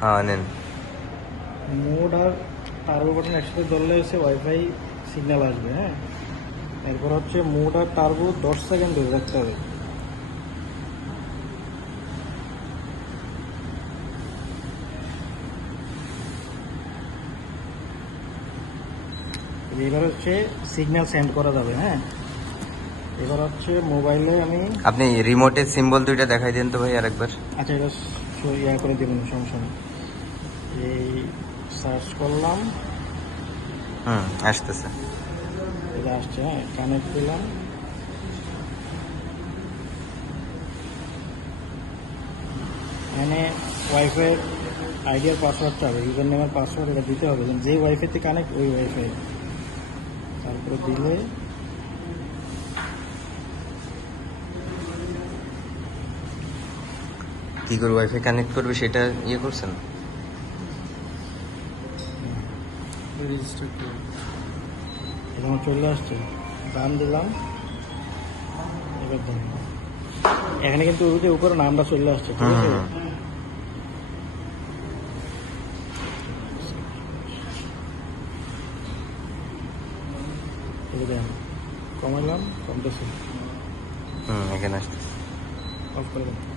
হ্যাঁ নেন। মোড আর turbo button একসাথে ধরলে হচ্ছে ওয়াইফাই সিগন্যাল আসবে। হ্যাঁ, এরপর হচ্ছে মোড আর টার্বো 10 সেকেন্ড ধরে রাখতে হবে। এবার হচ্ছে সিগন্যাল সেন্ড করা যাবে। হ্যাঁ, এবার হচ্ছে মোবাইলে আমি আপনি রিমোটের সিম্বল দুইটা দেখাই দেন তো ভাই আরেকবার। আচ্ছা এটা ইয়া করে দেবেন, সমস্যা নেই। এই সার্চ করলাম, আসতেছে। এটা আসছে। হ্যাঁ, কানেক্ট দিলাম। এখানে ওয়াইফাই আইডিয়ার পাসওয়ার্ডটা হবে, ইউজার নেমের পাসওয়ার্ড এটা দিতে হবে, যে ওয়াইফাইতে কানেক্ট ওই ওয়াইফাই। তারপরে দিলে কি করে ওয়াইফাই কানেক্ট করবে সেটা ইয়ে করছেন? রেজিস্টার করে এখানে চলে আসছে, দাম দিলাম। এবার দেখুন এখানে কিন্তু ওদের উপরে নামটা চলে আসছে, ঠিক আছে। দেখেন কমালাম, কমতেছে। এখানে আসতেছে। অফ করে দেন।